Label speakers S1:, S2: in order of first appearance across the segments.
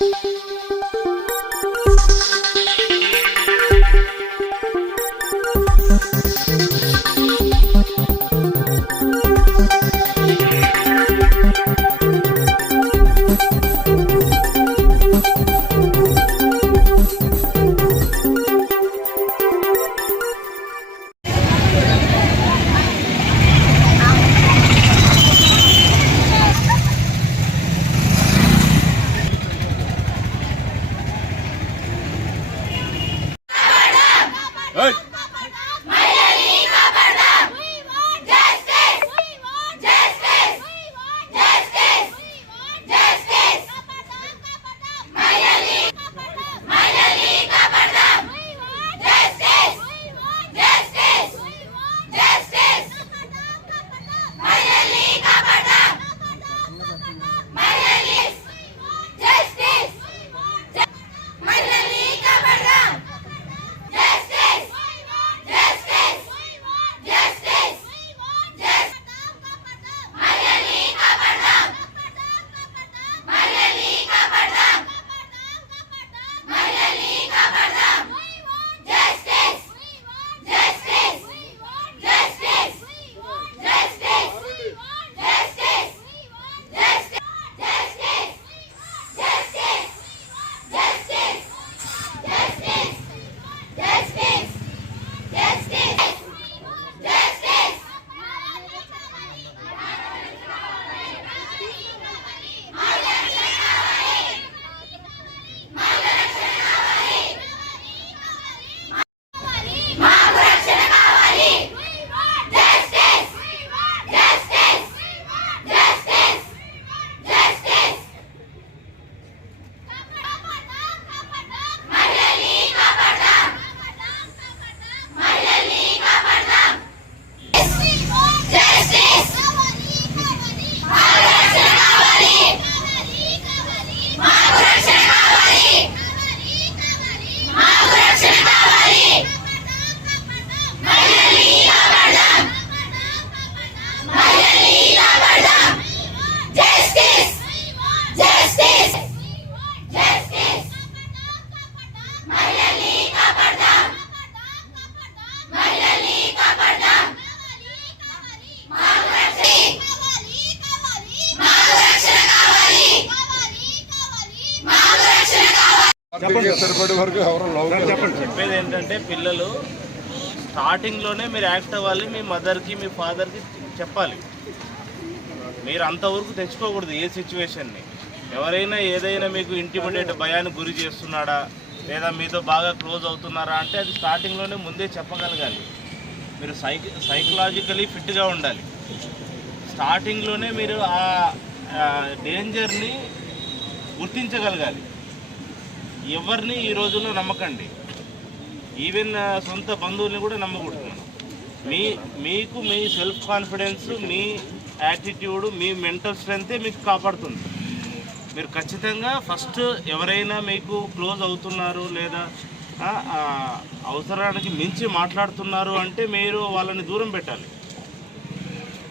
S1: thank you సరిపడే వరకు ఎవరు లవ్
S2: చెప్పేది ఏంటంటే పిల్లలు స్టార్టింగ్లోనే మీరు యాక్ట్ అవ్వాలి మీ మదర్కి మీ ఫాదర్కి చెప్పాలి. మీరు అంతవరకు తెచ్చుకోకూడదు ఏ సిచ్యువేషన్ని. ఎవరైనా ఏదైనా మీకు ఇంటిమిడియట్ భయానికి గురి చేస్తున్నాడా లేదా మీతో బాగా క్లోజ్ అవుతున్నారా అంటే అది స్టార్టింగ్లోనే ముందే చెప్పగలగాలి. మీరు సైక్ సైకలాజికలీ ఫిట్గా ఉండాలి. స్టార్టింగ్లోనే మీరు ఆ డేంజర్ని గుర్తించగలగాలి. ఎవరిని ఈ రోజుల్లో నమ్మకండి. ఈవెన్ సొంత బంధువుల్ని కూడా నమ్మకూడదు మీ మీకు మీ సెల్ఫ్ కాన్ఫిడెన్స్ మీ యాటిట్యూడ్ మీ మెంటల్ స్ట్రెంతే మీకు కాపాడుతుంది. మీరు ఖచ్చితంగా ఫస్ట్ ఎవరైనా మీకు క్లోజ్ అవుతున్నారు లేదా అవసరానికి మించి మాట్లాడుతున్నారు అంటే మీరు వాళ్ళని దూరం పెట్టాలి.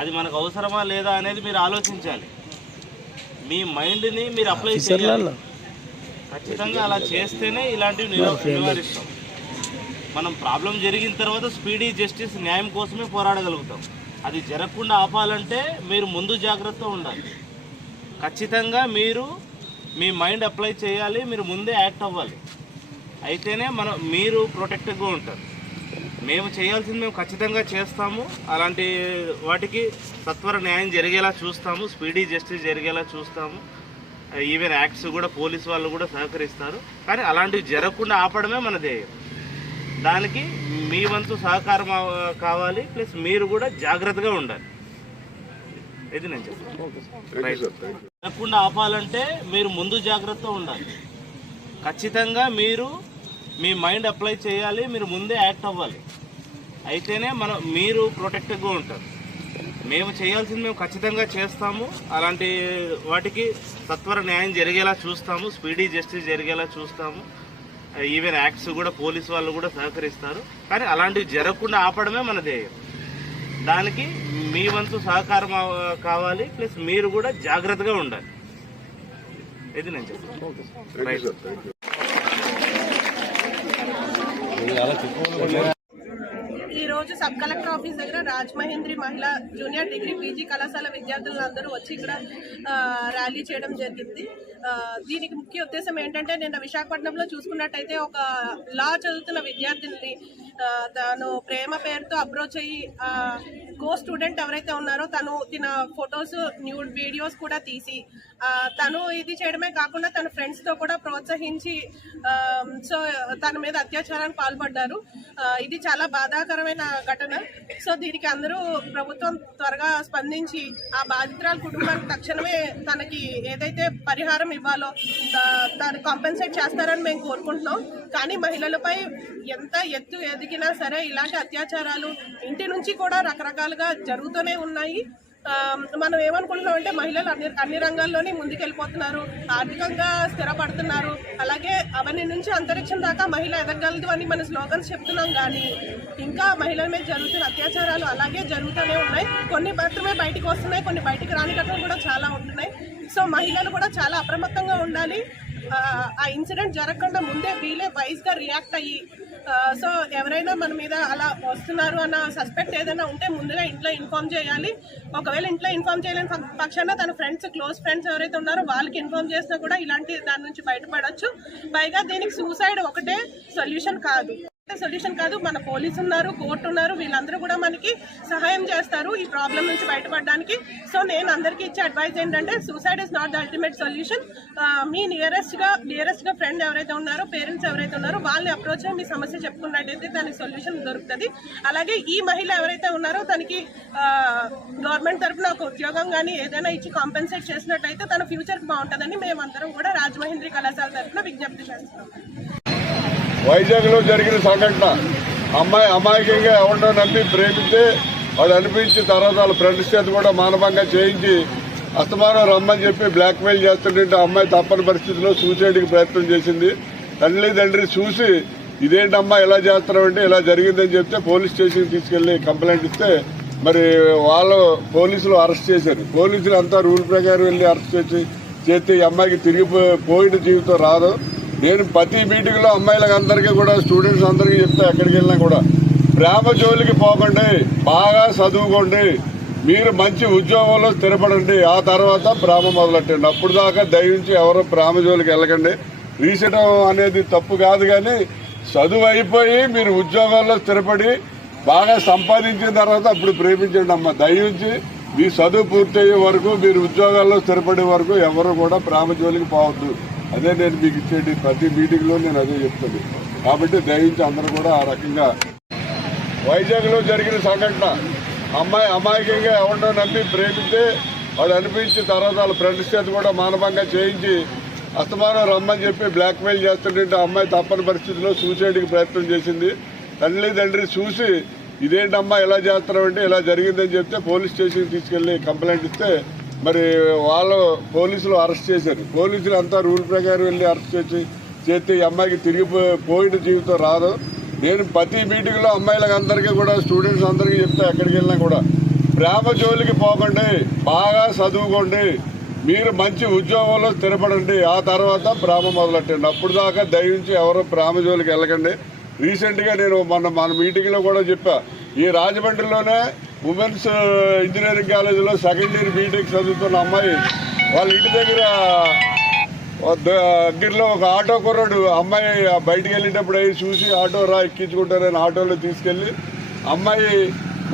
S2: అది మనకు అవసరమా లేదా అనేది మీరు ఆలోచించాలి. మీ మైండ్ని మీరు అప్లై చేయాలి. ఖచ్చితంగా అలా చేస్తేనే ఇలాంటివి నివ- నివారిస్తాం మనం ప్రాబ్లం జరిగిన తర్వాత స్పీడీ జస్టిస్ న్యాయం కోసమే పోరాడగలుగుతాం. అది జరగకుండా ఆపాలంటే మీరు ముందు జాగ్రత్త ఉండాలి. ఖచ్చితంగా మీరు మీ మైండ్ అప్లై చేయాలి మీరు ముందే యాక్ట్ అవ్వాలి. అయితేనే మనం మీరు ప్రొటెక్టివ్గా ఉంటారు. మేము చేయాల్సింది మేము ఖచ్చితంగా చేస్తాము. అలాంటి వాటికి సత్వర న్యాయం జరిగేలా చూస్తాము స్పీడీ జస్టిస్ జరిగేలా చూస్తాము. ఈవెన్ యాక్ట్స్ కూడా పోలీస్ వాళ్ళు కూడా సహకరిస్తారు. కానీ అలాంటివి జరగకుండా ఆపడమే మన ధ్యేయం. దానికి మీ వంతు సహకారం కావాలి ప్లస్ మీరు కూడా జాగ్రత్తగా ఉండాలి. ఇది నేను చెప్తాను రైట్ జరగకుండా ఆపాలంటే మీరు ముందు జాగ్రత్త ఉండాలి. ఖచ్చితంగా మీరు మీ మైండ్ అప్లై చేయాలి మీరు ముందే యాక్ట్ అవ్వాలి. అయితేనే మనం మీరు ప్రొటెక్టివ్గా ఉంటారు. మేము చేయాల్సింది మేము ఖచ్చితంగా చేస్తాము. అలాంటి వాటికి సత్వర న్యాయం జరిగేలా చూస్తాము. స్పీడీ జస్టిస్ జరిగేలా చూస్తాము. ఈవెన్ యాక్ట్స్ కూడా పోలీస్ వాళ్ళు కూడా సహకరిస్తారు. కానీ అలాంటివి జరగకుండా ఆపడమే మన ధ్యేయం. దానికి మీ వంతు సహకారం కావాలి. ప్లస్ మీరు కూడా జాగ్రత్తగా ఉండాలి. ఇది నేను చెప్తాను
S3: ఈరోజు సబ్ కలెక్టర్ ఆఫీస్ దగ్గర రాజమహేంద్రి మహిళా జూనియర్ డిగ్రీ పీజీ కళాశాల విద్యార్థులందరూ వచ్చి ఇక్కడ ర్యాలీ చేయడం జరిగింది. దీనికి ముఖ్య ఉద్దేశం ఏంటంటే నిన్న విశాఖపట్నంలో చూసుకున్నట్టయితే ఒక లా చదువుతున్న విద్యార్థిని తను ప్రేమ పేరుతో అప్రోచ్ అయ్యి కో స్టూడెంట్ ఎవరైతే ఉన్నారో తను తిన ఫొటోస్ న్యూడ్ వీడియోస్ కూడా తీసి తను ఇది చేయడమే కాకుండా తన ఫ్రెండ్స్తో కూడా ప్రోత్సహించి సో తన మీద అత్యాచారానికి పాల్పడ్డారు. ఇది చాలా బాధాకరమైన ఘటన. సో దీనికి అందరూ ప్రభుత్వం త్వరగా స్పందించి ఆ బాధితురాల కుటుంబానికి తక్షణమే తనకి ఏదైతే పరిహారం ఇవ్వాలో దాన్ని కాంపెన్సేట్ చేస్తారని మేము కోరుకుంటున్నాం. కానీ మహిళలపై ఎంత ఎత్తు ఎదిగినా సరే ఇలాంటి అత్యాచారాలు ఇంటి నుంచి కూడా రకరకాలుగా జరుగుతూనే ఉన్నాయి. మనం ఏమనుకుంటున్నాం అంటే మహిళలు అన్ని అన్ని రంగాల్లోనే ముందుకెళ్ళిపోతున్నారు ఆర్థికంగా స్థిరపడుతున్నారు. అలాగే అవన్నీ నుంచి అంతరిక్షం దాకా మహిళ ఎదగలదు అని మన స్లోగన్స్ చెప్తున్నాం కానీ ఇంకా మహిళల మీద జరుగుతున్న అత్యాచారాలు అలాగే జరుగుతూనే ఉన్నాయి. కొన్ని మాత్రమే బయటికి వస్తున్నాయి కొన్ని బయటకు రాని ఘటనలు కూడా చాలా ఉంటున్నాయి. సో మహిళలు కూడా చాలా అప్రమత్తంగా ఉండాలి. ఆ, ఇన్సిడెంట్ జరగకుండా ముందే వీలే వైజ్గా రియాక్ట్ అయ్యి సో ఎవరైనా మన మీద అలా వస్తున్నారు అన్న సస్పెక్ట్ ఏదైనా ఉంటే ముందుగా ఇంట్లో ఇన్ఫార్మ్ చేయాలి. ఒకవేళ ఇంట్లో ఇన్ఫార్మ్ చేయలేని పక్షాన తన ఫ్రెండ్స్ క్లోజ్ ఫ్రెండ్స్ ఎవరైతే ఉన్నారో వాళ్ళకి ఇన్ఫార్మ్ చేసినా కూడా ఇలాంటి దాని నుంచి బయటపడచ్చు. పైగా దీనికి సూసైడ్ ఒకటే సొల్యూషన్ కాదు. సొల్యూషన్ కాదు. మన పోలీసు ఉన్నారు కోర్టు ఉన్నారు వీళ్ళందరూ కూడా మనకి సహాయం చేస్తారు ఈ ప్రాబ్లం నుంచి బయటపడడానికి. సో నేను అందరికీ ఇచ్చే అడ్వైజ్ ఏంటంటే suicide is not the ultimate solution మీ నియరెస్ట్గా నియరెస్ట్గా ఫ్రెండ్ ఎవరైతే ఉన్నారో పేరెంట్స్ ఎవరైతే ఉన్నారో వాళ్ళని అప్రోచ్ మీ సమస్య చెప్పుకున్నట్టయితే దానికి సొల్యూషన్ దొరుకుతుంది. అలాగే ఈ మహిళ ఎవరైతే ఉన్నారో తనకి గవర్నమెంట్ తరఫున ఒక ఉద్యోగం కానీ ఏదైనా ఇచ్చి కాంపెన్సేట్ చేసినట్టయితే తన ఫ్యూచర్ బాగుంటుందని మేమందరం కూడా రాజమహేంద్రి కళాశాల తరఫున విజ్ఞప్తి చేస్తున్నాం.
S1: వైజాగ్లో జరిగిన సంఘటన. అమ్మాయి అమాయకంగా ఎవరినో నమ్మి ప్రేమిస్తే వాడు అనిపించి తర్వాత వాళ్ళ ఫ్రెండ్స్ చేత కూడా మానవంగా చేయించి అస్తమానం రమ్మని చెప్పి బ్లాక్ మెయిల్ చేస్తుంటే అమ్మాయి తప్పని పరిస్థితిలో సూసైడ్కి ప్రయత్నం చేసింది. తల్లి తండ్రి చూసి ఇదేంటమ్మా ఇలా చేస్తున్నామంటే ఇలా జరిగిందని చెప్తే పోలీస్ స్టేషన్కి తీసుకెళ్ళి కంప్లైంట్ ఇస్తే మరి వాళ్ళు పోలీసులు అరెస్ట్ చేశారు. పోలీసులు అంతా రూల్ ప్రకారం వెళ్ళి అరెస్ట్ చేసి చేస్తే ఈ అమ్మాయికి తిరిగి పోయిన జీవితం రాదు. నేను ప్రతి మీటింగ్లో అమ్మాయిలకు అందరికీ కూడా స్టూడెంట్స్ అందరికీ చెప్తా ఎక్కడికి వెళ్ళినా కూడా. ప్రేమ జోలికి పోకండి బాగా చదువుకోండి. మీరు మంచి ఉద్యోగంలో స్థిరపడండి. ఆ తర్వాత ప్రేమ మొదలెట్టండి. అప్పుడు దాకా దయించి ఎవరు ప్రేమ జోలికి వెళ్ళకండి. రీసెటం అనేది తప్పు కాదు కానీ చదువు అయిపోయి మీరు ఉద్యోగాల్లో స్థిరపడి బాగా సంపాదించిన తర్వాత అప్పుడు ప్రేమించండి అమ్మ. దయించి మీ చదువు పూర్తయ్యే వరకు మీరు ఉద్యోగాల్లో స్థిరపడే వరకు ఎవరు కూడా ప్రేమ జోలికి పోవద్దు. అదే నేను మీకు ఇచ్చేది ప్రతి మీటింగ్లో నేను అదే చెప్తుంది కాబట్టి దయించి అందరూ కూడా ఆ రకంగా. వైజాగ్లో జరిగిన సంఘటన. అమ్మాయి అమాయకంగా ఎవరినో నమ్మి ప్రేమిస్తే వాడు అనిపించి తర్వాత వాళ్ళ ఫ్రెండ్స్ చేత కూడా మానవంగా చేయించి అస్తమానం రమ్మని చెప్పి బ్లాక్ మెయిల్ చేస్తుంటే అమ్మాయి తప్పని పరిస్థితిలో సూసైడ్కి ప్రయత్నం చేసింది. తల్లి తండ్రి చూసి ఇదేంటమ్మా ఇలా చేస్తున్నామంటే ఇలా జరిగిందని చెప్తే పోలీస్ స్టేషన్కి తీసుకెళ్ళి కంప్లైంట్ ఇస్తే మరి వాళ్ళు పోలీసులు అరెస్ట్ చేశారు. పోలీసులు అంతా రూల్ ప్రకారం వెళ్ళి అరెస్ట్ చేసి చేస్తే ఈ అమ్మాయికి తిరిగి పోయిన జీవితం రాదు. నేను ప్రతి మీటింగ్లో అమ్మాయిలకు అందరికీ కూడా స్టూడెంట్స్ అందరికీ చెప్తా ఎక్కడికి వెళ్ళినా కూడా ప్రేమ జోలికి పోకండి బాగా చదువుకోండి మీరు మంచి ఉద్యోగంలో స్థిరపడండి ఆ తర్వాత ప్రేమ మొదలెట్టండి. అప్పుడు దాకా దయించి ఎవరు ప్రేమ జోలికి వెళ్ళకండి. రీసెంట్గా నేను మొన్న మన మీటింగ్లో కూడా చెప్పా ఈ రాజమండ్రిలోనే ఉమెన్స్ ఇంజనీరింగ్ కాలేజీలో సెకండ్ ఇయర్ బీటెక్ చదువుతున్న అమ్మాయి వాళ్ళ ఇంటి దగ్గర దగ్గరలో ఒక ఆటో కుర్రాడు. అమ్మాయి బయటికి వెళ్ళేటప్పుడు అవి చూసి ఆటో రా ఎక్కించుకుంటారని ఆటోలో తీసుకెళ్ళి అమ్మాయి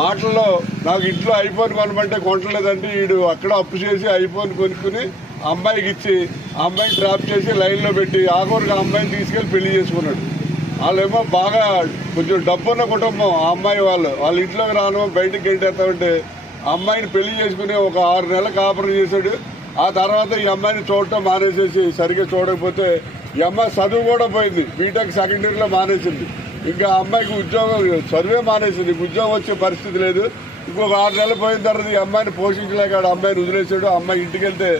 S1: మాటల్లో నాకు ఇంట్లో ఐఫోన్ కొనమంటే కొనలేదంటే వీడు అక్కడ అప్పు చేసి ఐఫోన్ కొనుక్కుని అమ్మాయికి ఇచ్చి ఆ అమ్మాయిని ట్రాప్ చేసి లైన్లో పెట్టి ఆఖరికి అమ్మాయిని తీసుకెళ్ళి పెళ్ళి చేసుకున్నాడు. వాళ్ళేమో బాగా కొంచెం డబ్బున్న కుటుంబం ఆ అమ్మాయి వాళ్ళు. వాళ్ళ ఇంట్లోకి రాను బయటకు వెళ్ళేస్తామంటే అమ్మాయిని పెళ్ళి చేసుకుని ఒక ఆరు నెలలు కాపురం చేశాడు. ఆ తర్వాత ఈ అమ్మాయిని చూడటం మానేసేసి సరిగ్గా చూడకపోతే ఈ అమ్మాయి చదువు కూడా పోయింది. బీటెక్ సెకండ్ ఇయర్లో మానేసింది. ఇంకా అమ్మాయికి ఉద్యోగం చదువే మానేసింది. ఉద్యోగం వచ్చే పరిస్థితి లేదు. ఇంకొక ఆరు నెలలు పోయిన తర్వాత ఈ అమ్మాయిని పోషించలేక అమ్మాయిని వదిలేసాడు అమ్మాయి ఇంటికి వెళ్తే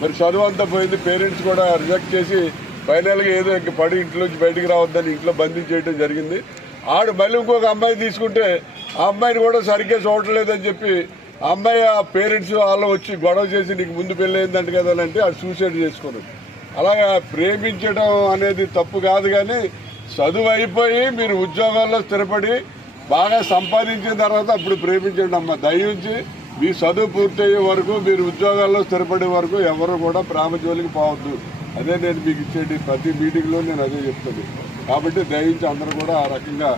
S1: మరి చదువు అంతా పోయింది. పేరెంట్స్ కూడా రిజెక్ట్ చేసి ఫైనల్గా ఏదో ఇంక పడి ఇంట్లోంచి బయటకు రావద్దని ఇంట్లో బంధించేయడం జరిగింది. ఆడు మళ్ళీ ఇంకొక అమ్మాయి తీసుకుంటే ఆ అమ్మాయిని కూడా సరిగ్గా చూడలేదని చెప్పి ఆ అమ్మాయి ఆ పేరెంట్స్ వాళ్ళు వచ్చి గొడవ చేసి నీకు ముందు పెళ్ళయిందంట కదా అని అంటే అది సూసైడ్ చేసుకున్నాడు అలాగా ప్రేమించడం అనేది తప్పు కాదు కానీ చదువు అయిపోయి మీరు ఉద్యోగాల్లో స్థిరపడి బాగా సంపాదించిన తర్వాత అప్పుడు ప్రేమించండి అమ్మ. దయించి మీ చదువు పూర్తయ్యే వరకు మీరు ఉద్యోగాల్లో స్థిరపడే వరకు ఎవరు కూడా ప్రేమ జోలికి పోవద్దు. అదే నేను మీకు ఇచ్చేది ప్రతి మీటింగ్లో నేను అదే చెప్తాను. కాబట్టి దయించి అందరూ కూడా ఆ రకంగా